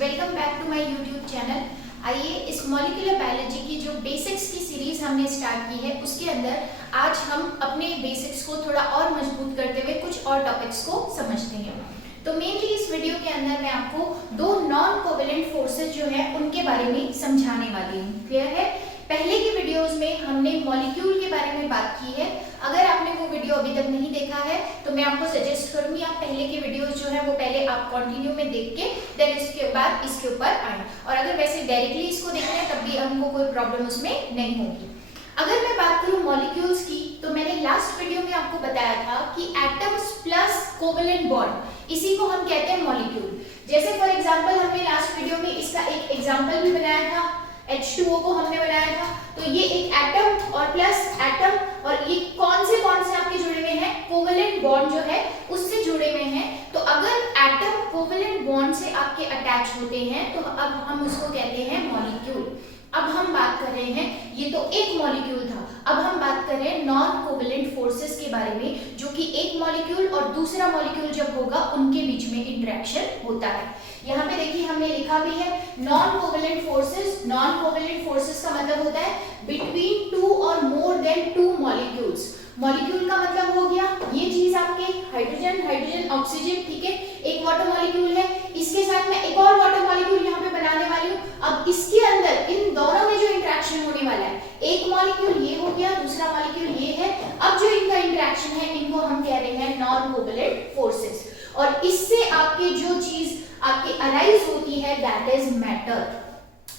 Welcome back to my YouTube channel. आइए इस molecular biology की जो बेसिक्स की सीरीज हमने स्टार्ट की है उसके अंदर आज हम अपने बेसिक्स को थोड़ा और मजबूत करते हुए कुछ और टॉपिक्स को समझते हैं। तो मेनली इस वीडियो के अंदर मैं आपको दो नॉन कोवेलेंट फोर्सेस जो है उनके बारे में समझाने वाली हूँ। क्लियर है? पहले की वीडियोस में हमने मॉलिक्यूल के बारे में बात की है। अगर आपने वो वीडियो अभी तक नहीं देखा है तो मैं आपको सजेस्ट करूंगी आप पहले के वीडियोस जो है वो पहले आप कंटिन्यू में देख के देन इसके बाद इसके ऊपर आए, और अगर वैसे डायरेक्टली इसको देख रहे हैं तब भी हमको कोई प्रॉब्लम उसमें नहीं होगी। अगर मैं बात करूं मॉलिक्यूल्स की तो मैंने लास्ट वीडियो में आपको बताया था कि एटम्स प्लस कोवेलेंट बॉन्ड, इसी को हम कहते हैं मॉलिक्यूल। जैसे फॉर एग्जांपल हमने लास्ट वीडियो में इसका एक एग्जांपल भी बनाया था, H2O को हमने बनाया था। तो ये एक एटम और प्लस एटम, और ये कौन से बॉन्ड से आपके जुड़े हुए हैं? कोवेलेंट बॉन्ड जो है उससे जुड़े हुए हैं। तो अगर एटम कोवेलेंट बॉन्ड से आपके अटैच होते हैं तो अब हम उसको कहते हैं मॉलिक्यूल। अब हम बात कर रहे हैं, ये तो एक मॉलिक्यूल था, अब हम बात कर रहे हैं नॉन कोवेलेंट फोर्सेस के बारे में, जो कि एक मॉलिक्यूल और दूसरा मॉलिक्यूल जब होगा उनके बीच में इंटरेक्शन होता है। यहाँ पे देखिए हमने लिखा भी है non covalent forces. Non covalent forces का मतलब होता है बिटवीन टू और more than two molecules. Molecule का मतलब हो गया ये चीज आपके हाइड्रोजन, हाइड्रोजन, ऑक्सीजन, ठीक है, एक वाटर मॉलिक्यूल है, इसके साथ मैं एक और वाटर मॉलिक्यूल यहाँ पे बनाने वाली हूँ। अब इसके अंदर इन दोनों में जो इंटरेक्शन होने वाला है, एक मॉलिक्यूल ये हो गया, दूसरा मॉलिक्यूल ये है, अब जो इनका इंटरेक्शन है इनको हम कह रहे हैं नॉन कोवेलेंट फोर्सेस। और इससे आपके जो चीज आपके अराइज होती है दैट इज मैटर।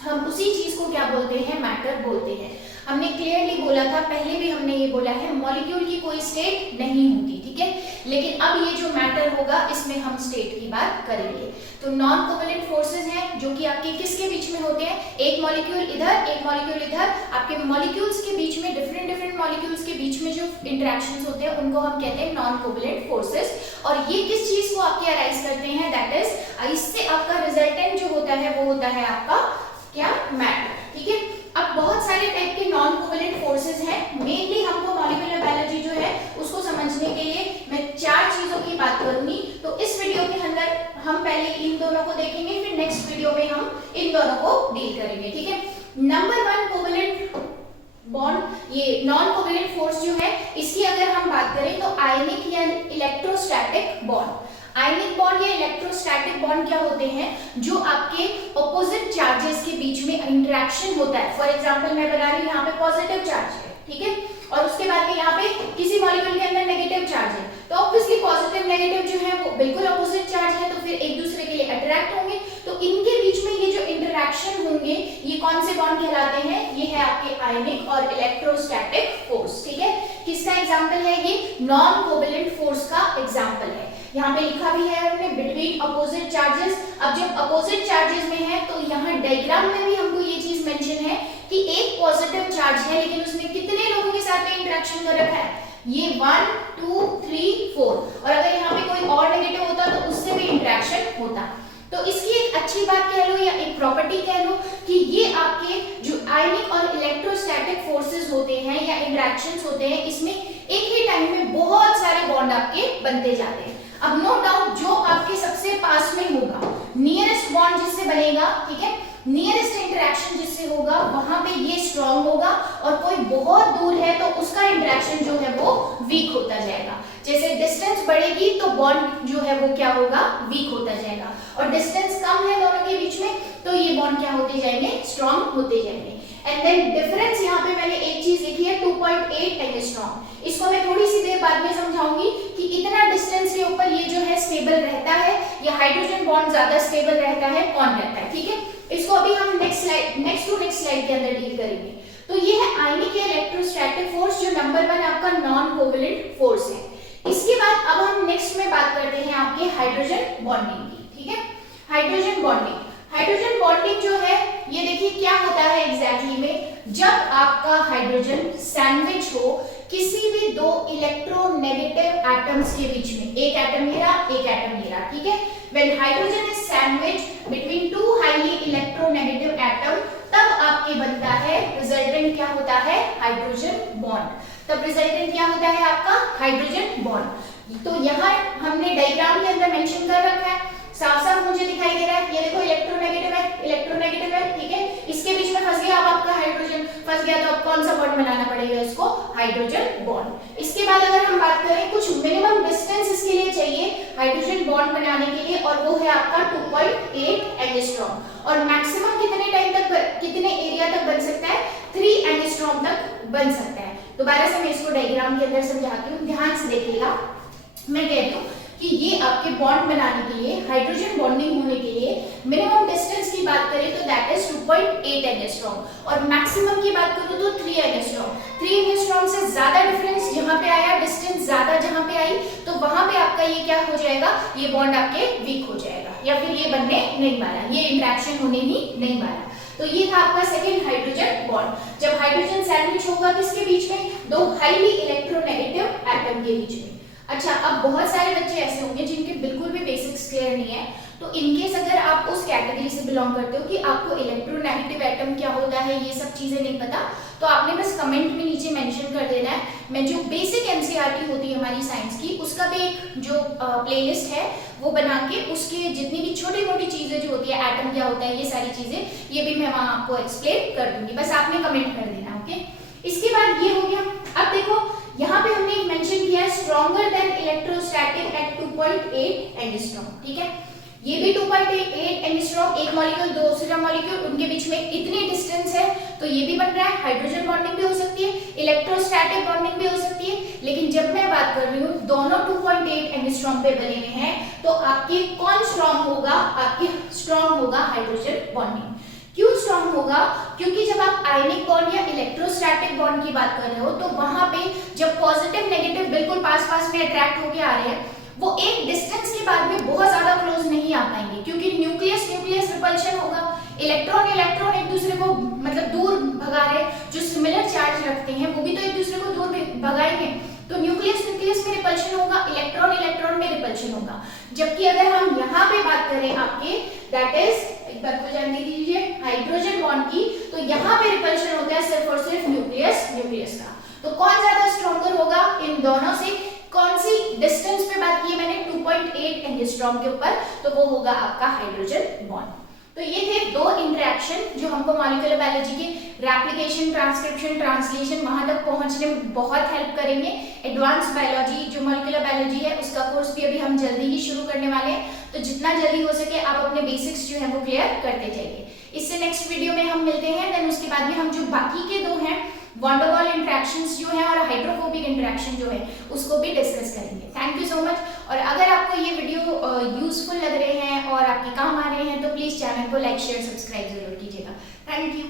हम उसी चीज को क्या बोलते हैं? मैटर बोलते हैं। हमने क्लियरली बोला था, पहले भी हमने ये बोला है, मॉलिक्यूल की कोई स्टेट नहीं होती, ठीक है, लेकिन अब ये जो मैटर होगा इसमें हम स्टेट की बात करेंगे। तो नॉन कोवेलेंट फोर्सेस हैं जो कि आपके किसके बीच में होते हैं? एक मॉलिक्यूल इधर, एक मॉलिक्यूल इधर। आपके मॉलिक्यूल्स के बीच में, डिफरेंट मॉलिक्यूल्स के बीच में जो इंटरेक्शंस होते हैं उनको हम कहते हैं नॉन कोवेलेंट फोर्सेस। और ये किस चीज को आपके अराइज करते हैं? दैट इज, इससे आपका रिजल्टेंट जो होता है वो होता है आपका क्या? मैटर, ठीक है। अब बहुत सारे टाइप के नॉन कोवेलेंट फोर्सेस हैं। मेनली हमको मॉलिक्यूलर बायोलॉजी जो है उसको समझने के लिए मैं चार चीजों की बात करूंगी। तो इस वीडियो के अंदर हम पहले इन दोनों को देखेंगे, फिर नेक्स्ट वीडियो में हम इन दोनों को डील करेंगे, ठीक है। नंबर वन कोवेलेंट बॉन्ड, ये नॉन कोवेलेंट फोर्स जो है इसकी अगर हम बात करें तो आयनिक या इलेक्ट्रोस्टैटिक बॉन्ड। आयनिक बॉन्ड या इलेक्ट्रोस्टैटिक बॉन्ड क्या होते हैं? जो आपके ऑपोजिट चार्जेस के बीच में इंटरेक्शन होता है। फॉर एग्जांपल मैं बना रही हूँ यहाँ पे पॉजिटिव चार्ज है, ठीक है, और उसके बाद में यहाँ पे किसी मॉलिक्यूल के अंदर नेगेटिव चार्ज है, तो ऑब्वियसली पॉजिटिव नेगेटिव जो है वो बिल्कुल ऑपोजिट चार्ज है, तो फिर एक दूसरे के लिए अट्रैक्ट होंगे। तो इनके बीच में ये जो इंटरेक्शन होंगे ये कौन से बॉन्ड कहलाते हैं? ये है आपके आयनिक और इलेक्ट्रोस्टैटिक फोर्स, ठीक है। किसका एग्जाम्पल है ये? नॉन कोवेलेंट फोर्स का एग्जाम्पल है। यहाँ पे लिखा भी है हमने बिटवीन अपोजिट चार्जेस। अब जब अपोजिट चार्जेस में है तो यहाँ डायग्राम में भी हमको ये चीज मेंशन है कि एक पॉजिटिव चार्ज है लेकिन उसने कितने लोगों के साथ में इंटरेक्शन कर रखा है? ये 1 2 3 4, और अगर यहाँ पे कोई और नेगेटिव होता तो उससे भी इंटरेक्शन होता। तो इसकी एक अच्छी बात कह लो या एक प्रॉपर्टी कह लो कि ये आपके जो आयनिक और इलेक्ट्रोस्टैटिक फोर्सेस होते हैं या इंटरेक्शंस होते हैं इसमें एक ही टाइम में बहुत सारे बॉन्ड आपके बनते जाते हैं। अब नो डाउट जो आपके सबसे पास में होगा, नियरेस्ट बॉन्ड जिससे बनेगा, ठीक है, नियरेस्ट इंटरेक्शन जिससे होगा वहां पे ये स्ट्रॉन्ग होगा, और कोई बहुत दूर है तो उसका इंटरेक्शन जो है वो वीक होता जाएगा। जैसे डिस्टेंस बढ़ेगी तो बॉन्ड जो है वो क्या होगा? वीक होता जाएगा, और डिस्टेंस कम है दोनों के बीच में तो ये बॉन्ड क्या होते जाएंगे? स्ट्रॉन्ग होते जाएंगे। एंड देन डिफरेंस यहाँ पे मैंने एक चीज लिखी है 2.8 एंगस्ट्रॉम। इसको मैं थोड़ी सी देर बाद में समझाऊंगी कि इतना डिस्टेंस के ऊपर ये जो है स्टेबल रहता है या हाइड्रोजन बॉन्ड ज्यादा स्टेबल रहता है, कौन रहता है, ठीक है। इसको अभी हम नेक्स्ट स्लाइड के अंदर डील करेंगे। तो ये है आयनिक या इलेक्ट्रोस्टैटिक फोर्स जो नंबर वन आपका नॉन कोवेलेंट फोर्स है। इसके बाद अब हम नेक्स्ट में बात करते हैं आपके हाइड्रोजन बॉन्डिंग की, ठीक है। हाइड्रोजन बॉन्डिंग, हाइड्रोजन बॉन्डिंग जो है ये देखिए क्या होता है एग्जैक्टली में, जब आपका हाइड्रोजन सैंडविच हो किसी भी दो इलेक्ट्रोनेगेटिव एटम्स के बीच में, एक एटम ये रहा, एक एटम ये रहा, ठीक है। When hydrogen is sandwich between two highly electronegative atom, तब आपके बनता है रिजल्टेंट क्या होता है? Hydrogen bond. तब रिजल्टेंट क्या होता है आपका? Hydrogen bond. तो यहाँ हमने डायग्राम के अंदर मेंशन कर रखा है साफ साफ मुझे दिखाई दे रहा है, ये देखो इलेक्ट्रोनेगेटिव है, इलेक्ट्रोनेगेटिव है, ठीक है। इसके बीच में फंस गया अब आपका हाइड्रोजन, फंस गया तो अब कौन सा बॉन्ड बनाना पड़ेगा इसको, हाइड्रोजन बॉन्ड। इसके बाद अगर हम बात करें कुछ मिनिमम डिस्टेंस इसके लिए चाहिए हाइड्रोजन बॉन्ड बनाने के लिए, और वो है आपका 2.8 एंगस्ट्रॉम। और मैक्सिमम कितने टाइम तक, कितने एरिया तक बन सकता है, 3 एंगस्ट्रॉम तक बन सकता है। दोबारा से मैं इसको डायग्राम के अंदर समझाती हूँ, ध्यान से देखिएगा। मैं कहती हूँ कि ये आपके बॉन्ड बनाने के लिए, हाइड्रोजन बॉन्डिंग होने के लिए मिनिमम डिस्टेंस की बात करें तो दैट इज 2.8 एंगस्ट्रॉम, और मैक्सिमम की बात करूं तो 3 एंगस्ट्रॉम। 3 एंगस्ट्रॉम से ज्यादा डिफरेंस जहां पे आया, डिस्टेंस ज्यादा जहां पे आई, तो वहां पे आपका ये क्या हो जाएगा, ये बॉन्ड आपके वीक हो जाएगा, या फिर ये बनने नहीं वाला, ये इंटरेक्शन होने ही नहीं वाला। तो ये था आपका सेकेंड हाइड्रोजन बॉन्ड। जब हाइड्रोजन सैंडविच होगा किसके बीच में, दो हाईली इलेक्ट्रोनेगेटिव एटम के बीच में। अच्छा, अब बहुत सारे बच्चे ऐसे होंगे जिनके बिल्कुल भी बेसिक्स क्लियर नहीं है, तो इनकेस अगर आप उस कैटेगरी से बिलोंग करते हो कि आपको इलेक्ट्रोनेगेटिव एटम क्या होता है, ये सब चीजें नहीं पता, तो आपने बस कमेंट में नीचे मेंशन कर देना है। मैं जो बेसिक एनसीईआरटी होती है हमारी साइंस की, उसका भी एक जो प्लेलिस्ट है वो बना के, उसके जितनी भी छोटी मोटी चीजें जो होती है, एटम क्या होता है, ये सारी चीजें, ये भी मैं वहां आपको एक्सप्लेन कर दूंगी, बस आपने कमेंट कर देना, ओके। इसके बाद ये हो गया। अब देखो यहाँ पे हमने मेंशन किया है stronger than electrostatic at 2.8 angstrom, ठीक है। ये भी 2.8 एंगस्ट्रॉम, एक मॉलिक्यूल दूसरा मॉलिक्यूल, उनके बीच में इतनी डिस्टेंस है, तो ये भी बन रहा है, हाइड्रोजन बॉन्डिंग भी हो सकती है, इलेक्ट्रोस्टैटिक बॉन्डिंग भी हो सकती है। लेकिन जब मैं बात कर रही हूँ दोनों 2.8 एंगस्ट्रॉम पे बने हुए हैं, तो आपके कौन स्ट्रॉन्ग होगा, आपके स्ट्रॉन्ग होगा हाइड्रोजन बॉन्डिंग। क्यों स्ट्रॉन्ग होगा, क्योंकि जब आप आयनिक बॉन्ड या इलेक्ट्रोस्टैटिक बॉन्ड की बात कर रहे हो, तो वहां पे जब पॉजिटिव नेगेटिव बिल्कुल पास पास में अट्रैक्ट होके आ रहे हैं, वो एक डिस्टेंस के बाद में बहुत ज्यादा क्लोज नहीं आ पाएंगे, क्योंकि न्यूक्लियस न्यूक्लियस रिपल्शन होगा, इलेक्ट्रॉन इलेक्ट्रॉन एक दूसरे को मतलब दूर भगा रहे, जो सिमिलर चार्ज रखते हैं वो भी तो एक दूसरे को दूर भगाएंगे, तो न्यूक्लियस न्यूक्लियस में रिपल्शन होगा, इलेक्ट्रॉन इलेक्ट्रॉन में रिपल्शन होगा। जबकि अगर हम यहाँ पे बात करें आपके, दैट इज, एक बार को जान दीजिए, हाइड्रोजन बॉन्ड की, तो यहाँ पे रिपल्शन होता है सिर्फ और सिर्फ न्यूक्लियस न्यूक्लियस का। तो कौन ज्यादा स्ट्रॉन्गर होगा इन दोनों से, कौन सी डिस्टेंस पे बात की है मैंने, 2.8 एंगस्ट्रॉम के ऊपर, तो वो होगा आपका हाइड्रोजन बॉन्ड। तो ये थे दो इंटरेक्शन जो हमको मॉलिक्यूलर बायोलॉजी के रेप्लिकेशन, ट्रांसक्रिप्शन, ट्रांसलेशन वहां तक पहुंचने में बहुत हेल्प करेंगे। एडवांस बायोलॉजी जो मॉलिक्यूलर बायोलॉजी है उसका कोर्स भी अभी हम जल्दी ही शुरू करने वाले हैं, तो जितना जल्दी हो सके आप अपने बेसिक्स जो है वो क्लियर करते जाइए। इससे नेक्स्ट वीडियो में हम मिलते हैं, देन उसके बाद में हम जो बाकी के दो हैं वॉन डर वाल इंटरेक्शंस जो है और हाइड्रोफोबिक इंटरेक्शन जो है उसको भी डिस्कस करेंगे। Thank you so much. और अगर आपको ये वीडियो यूजफुल लग रहे हैं और आपके काम आ रहे हैं, तो प्लीज चैनल को लाइक शेयर सब्सक्राइब जरूर कीजिएगा। Thank you.